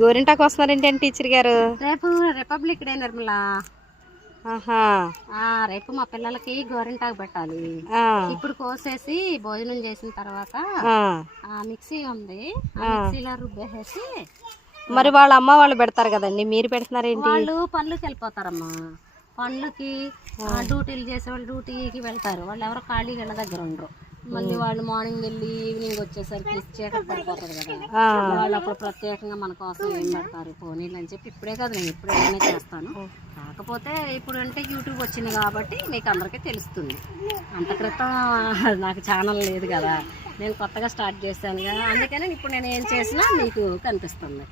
గోరింటాకు వస్తున్నారంటే టీచర్ గారు రేపు రిపబ్లిక్ డే నిర్మల. ఆహా, రేపు మా పిల్లలకి గోరింటాకు పెట్టాలి. ఇప్పుడు కోసేసి భోజనం చేసిన తర్వాత మిక్సీ ఉంది, మిక్సీలో రుబ్బేసి. మరి వాళ్ళ అమ్మ వాళ్ళు పెడతారు కదండి, మీరు పెడుతున్నారేంటి? వాళ్ళు పనులకి వెళ్ళిపోతారమ్మా. పనులకి డ్యూటీలు చేసే వాళ్ళు డ్యూటీకి వెళ్తారు. వాళ్ళు ఎవరో ఖాళీగా ఇళ్ళ దగ్గర ఉండరు. మళ్ళీ వాళ్ళు మార్నింగ్ వెళ్ళి ఈవినింగ్ వచ్చేసరికి చీకటి పడిపోతుంది కదా. వాళ్ళు అప్పుడు ప్రత్యేకంగా మన కోసం ఏం పెడతారు పోనీళ్ళు అని చెప్పి ఇప్పుడే కదా, నేను ఎప్పుడైనా చేస్తాను. కాకపోతే ఇప్పుడు అంటే యూట్యూబ్ వచ్చింది కాబట్టి మీకు అందరికీ తెలుస్తుంది. అంత క్రితం నాకు ఛానల్ లేదు కదా, నేను కొత్తగా స్టార్ట్ చేశాను కదా, అందుకని ఇప్పుడు నేను ఏం చేసినా మీకు కనిపిస్తుంది.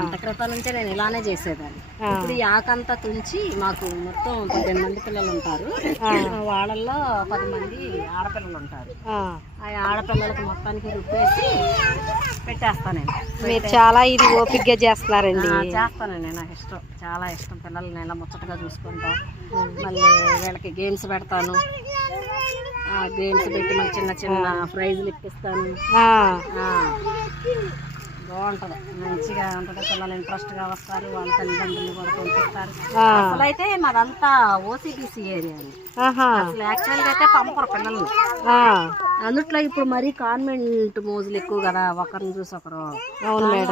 అంత క్రితం నుంచే నేను ఇలానే చేసేదాన్ని. ఇప్పుడు ఈ ఆకంతా తుంచి మాకు మొత్తం 10 మంది పిల్లలు ఉంటారు. వాళ్ళల్లో 10 మంది ఆడపిల్లలు ఉంటారు. ఆ ఆడపిల్లలకి మొత్తానికి రుబ్బేసి పెట్టేస్తానండి. మీరు చాలా ఇది ఓపిక్గా చేస్తున్నారండి. చేస్తానండి, నాకు ఇష్టం, చాలా ఇష్టం. పిల్లల్ని ఎలా ముచ్చటగా చూసుకుంటా. మళ్ళీ వీళ్ళకి గేమ్స్ పెడతాను. గేమ్స్ పెట్టి మళ్ళీ చిన్న చిన్న ప్రైజులు ఇప్పిస్తాను. బాగుంటుంది, మంచిగా ఉంటుంది. పిల్లలు ఇంట్రెస్ట్గా వస్తారు, వాళ్ళ తల్లిదండ్రులు కూడా పంపిస్తారు. అసలు అయితే మాదంతా ఓసీబీసీ ఏరియా అండి. అసలు యాక్చువల్గా అయితే పంపరు పిల్లల్ని. అందుట్లో ఇప్పుడు మరీ కాన్వెంట్ మోజులు ఎక్కువ కదా, ఒకరిని చూసి ఒకరు.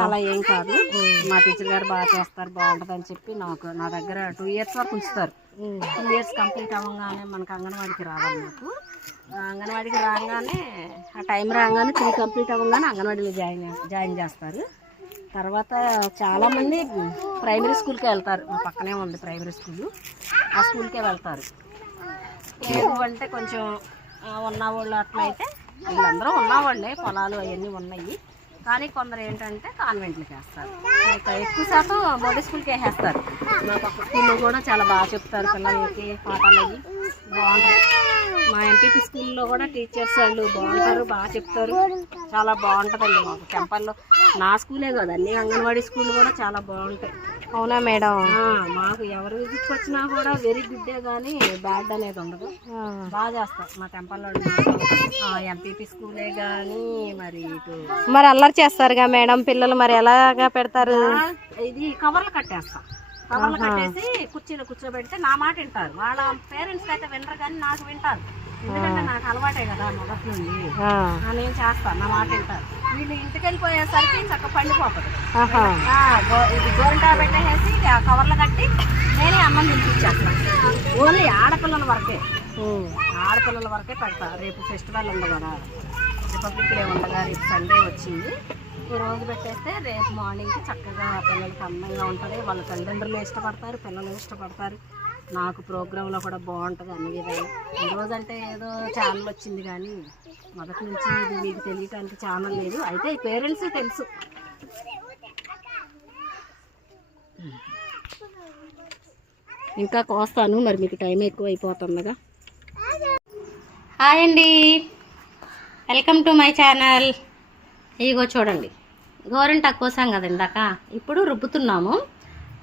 అలా ఏం కాదు, మా టీచర్ గారు బాగా చేస్తారు, బాగుంటుంది అని చెప్పి నా దగ్గర 2 years వరకు ఉంచుతారు. 2 years కంప్లీట్ అవ్వగానే మనకు అంగన్వాడికి రావాలి. నాకు అంగన్వాడికి రాగానే ఆ టైం రాగానే 3 కంప్లీట్ అవ్వగానే అంగన్వాడీలో జాయిన్ చేస్తారు. తర్వాత చాలామంది ప్రైమరీ స్కూల్కే వెళ్తారు. మా పక్కనే ఉంది ప్రైమరీ స్కూల్, ఆ స్కూల్కే వెళ్తారు. లేదు అంటే కొంచెం ఉన్నవాళ్ళు అట్లా అయితే, వీళ్ళందరూ ఉన్నవాళ్ళే, పొలాలు అవన్నీ ఉన్నాయి. కానీ కొందరు ఏంటంటే కాన్వెంట్లకి వేస్తారు. ఎక్కువ శాతం మోడీ స్కూల్కి వేసేస్తారు. మా పక్క స్కూల్లో కూడా చాలా బాగా చెప్తారు పిల్లలకి, పాఠాలు అవి బాగుంటాయి. మా ఎంపీపీ స్కూల్లో కూడా టీచర్స్ వాళ్ళు బాగుంటారు, బాగా చెప్తారు, చాలా బాగుంటుందండి. మాకు టెంపల్లో నా స్కూలే కాదు, అన్ని అంగన్వాడీ స్కూళ్ళు కూడా చాలా బాగుంటాయి. అవునా మేడం? మాకు ఎవరు విజిట్కి వచ్చినా కూడా వెరీ గుడ్డే కానీ బ్యాడ్ అనేది ఉండదు. బాగా చేస్తారు మా టెంపల్లో. ఎంపీపీ స్కూలే కానీ మరి అల్లరి చేస్తారుగా మేడం పిల్లలు, మరి ఎలాగా పెడతారు? ఇది కవర్లు కట్టేస్తాం. కవర్లు కట్టేసి కుర్చీలో కూర్చోబెడితే నా మాట వింటారు. వాళ్ళ పేరెంట్స్కి అయితే వినరు కానీ నాకు వింటారు. ఎందుకంటే నాకు అలవాటే కదా మొదటి నుండి, నేను చేస్తాను, నా మాట వింటారు. వీళ్ళు ఇంటికి వెళ్ళిపోయేసరికి చక్కగా పండిపోతుంది. ఇది గోరింటా పెట్టేసి కవర్లు కట్టి నేనే అన్నం తినిపించేస్తాను. ఓన్లీ ఆడపిల్లల వరకే, ఆడపిల్లల వరకే పెడతా. రేపు ఫెస్టివల్ ఉంది కదా, రిపబ్లిక్ డే ఉండగా, రేపు సండే వచ్చింది. ఈ రోజు పెట్టేస్తే రేపు మార్నింగ్కి చక్కగా పిల్లలకి అందంగా ఉంటుంది. వాళ్ళ తల్లిదండ్రులు ఇష్టపడతారు, పిల్లలు ఇష్టపడతారు. నాకు ప్రోగ్రాంలో కూడా బాగుంటుంది అన్ని విధాలు. ఈరోజు అంటే ఏదో ఛానల్ వచ్చింది కానీ మొదటి నుంచి ఇది మీకు తెలియటానికి ఛానల్ లేదు. అయితే పేరెంట్స్ తెలుసు. ఇంకా కోస్తాను, మరి మీకు టైం ఎక్కువ అయిపోతుందిగా. హాయ్ అండి, వెల్కమ్ టు మై ఛానల్. ఇగో చూడండి, గోరింటాకు కోసాం కదా ఇందాక, ఇప్పుడు రుబ్బుతున్నాము.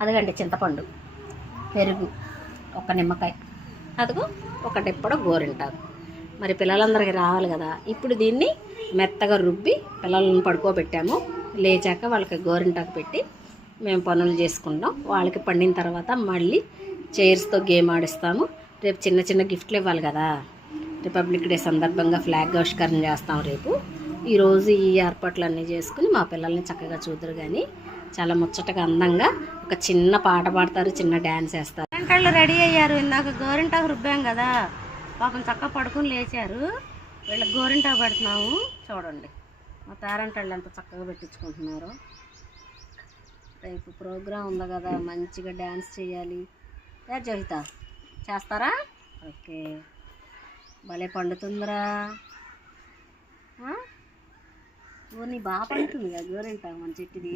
అదిగండి చింతపండు, పెరుగు, ఒక నిమ్మకాయ, అదిగో ఒక డిప్పడు గోరింటాకు. మరి పిల్లలందరికీ రావాలి కదా, ఇప్పుడు దీన్ని మెత్తగా రుబ్బి పిల్లలను పడుకోబెట్టాము. లేచాక వాళ్ళకి గోరింటాకు పెట్టి మేము పనులు చేసుకుంటాం. వాళ్ళకి పండిన తర్వాత మళ్ళీ చైర్స్తో గేమ్ ఆడిస్తాము. రేపు చిన్న చిన్న గిఫ్ట్లు ఇవ్వాలి కదా, రిపబ్లిక్ డే సందర్భంగా ఫ్లాగ్ ఆవిష్కరణ చేస్తాం రేపు. ఈరోజు ఈ ఏర్పాట్లన్నీ చేసుకుని మా పిల్లల్ని చక్కగా చూద్దరు కానీ చాలా ముచ్చటగా అందంగా ఒక చిన్న పాట పాడతారు, చిన్న డ్యాన్స్ వేస్తారు. గోరింటాళ్ళు రెడీ అయ్యారు. ఇందాక గోరింటాకు రుబ్బాం కదా, పాపం చక్కగా పడుకుని లేచారు. వీళ్ళకి గోరింటాకు పెడుతున్నాము. చూడండి మా పేరెంటాళ్ళు ఎంత చక్కగా పెట్టించుకుంటున్నారు. రేపు ప్రోగ్రాం ఉంది కదా, మంచిగా డ్యాన్స్ చేయాలి. జోహిత చేస్తారా? ఓకే, భలే పండుతుందిరా. నీ బాగా పండుతుంది కదా గోరింటాకు, మన చెట్టుది.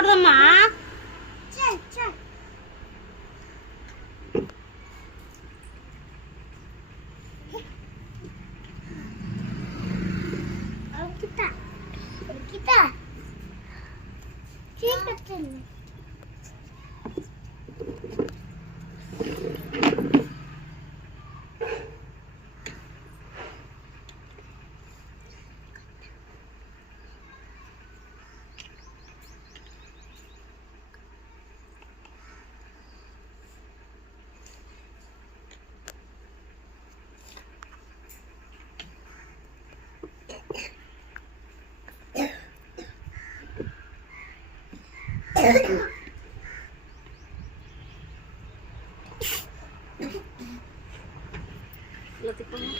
తిప్పకూడదమ్మా. ఇలా తిప్పమ్మా.